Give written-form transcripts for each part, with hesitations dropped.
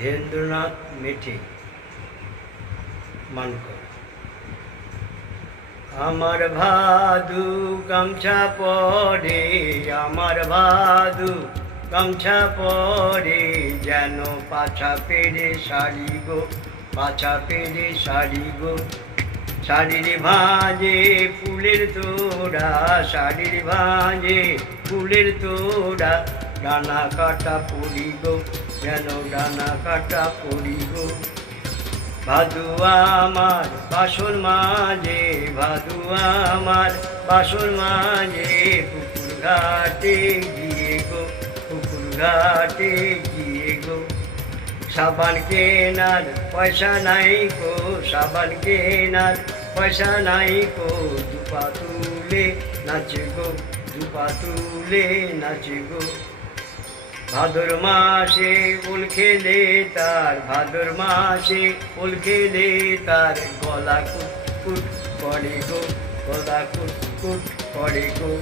ধীরেন্দ্রনাথ মেঠে মানকর। আমার ভাদু গামছা পরে, আমার ভাদু গামছা পরে, যেন পাছা পেরে শাড়ি গো, পাছা পেরে শাড়ি গো। শাড়ির ভাঁজে ফুলের তোড়া, শাড়ির ভাঁজে ফুলের তোড়া, ডানা কাটা পড়ি গো, যেন ডানা কাটা পড়ি গো। ভাদু আমার বাসন মাঝে, ভাদু আমার বাসন মাঝে, পুকুর ঘাটে গিয়ে গো, পুকুর ঘাটে গিয়ে গো। সাবান কেনার পয়সা নাই গো, সাবান কেনার পয়সা নাই গো, দুপা তুলে নাচে গো, দুপা তুলে নাচে গো। ভাদর মাসে ওল খেলে তার, ভাদর মাসে ওল খেলে তার, গলা কুট কুট করে গো, গলা কুট কুট করে গো।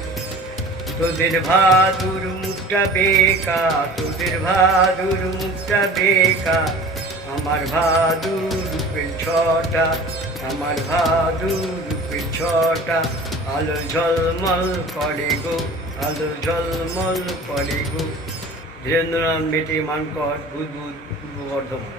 তোদের ভাদুর মুখটা বেকা, তোদের ভাদুর মুখটা বেকা, আমার ভাদু রূপের ছটা, আমার ভাদু রূপের ছটা, আলো ঝলমল করে গো, আলো ঝলমল করে গো। ধীরেন্দ্রনাথ মেঠে মানকর, বুদবুদ, পূর্ব বর্ধমান।